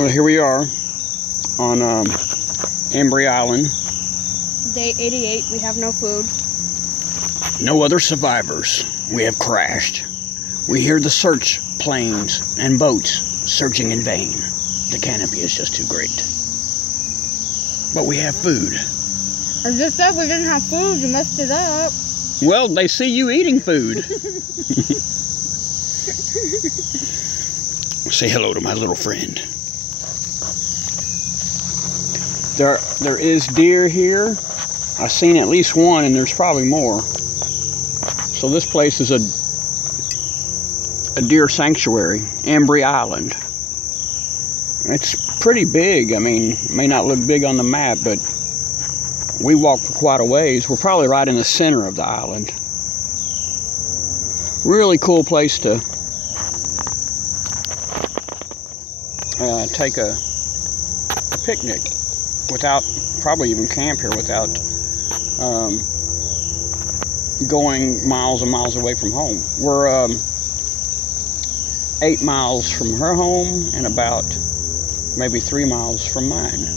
Well, here we are on Embry Island. Day 88, we have no food. No other survivors. We have crashed. We hear the search planes and boats searching in vain. The canopy is just too great. But we have food. I just said we didn't have food, you messed it up. Well, they see you eating food. Say hello to my little friend. There is deer here. I've seen at least one, and there's probably more. So this place is a deer sanctuary, Embry Island. It's pretty big. I mean, it may not look big on the map, but we walked for quite a ways. We're probably right in the center of the island. Really cool place to take a picnic without, probably even camp here without going miles and miles away from home. We're 8 miles from her home and about maybe 3 miles from mine.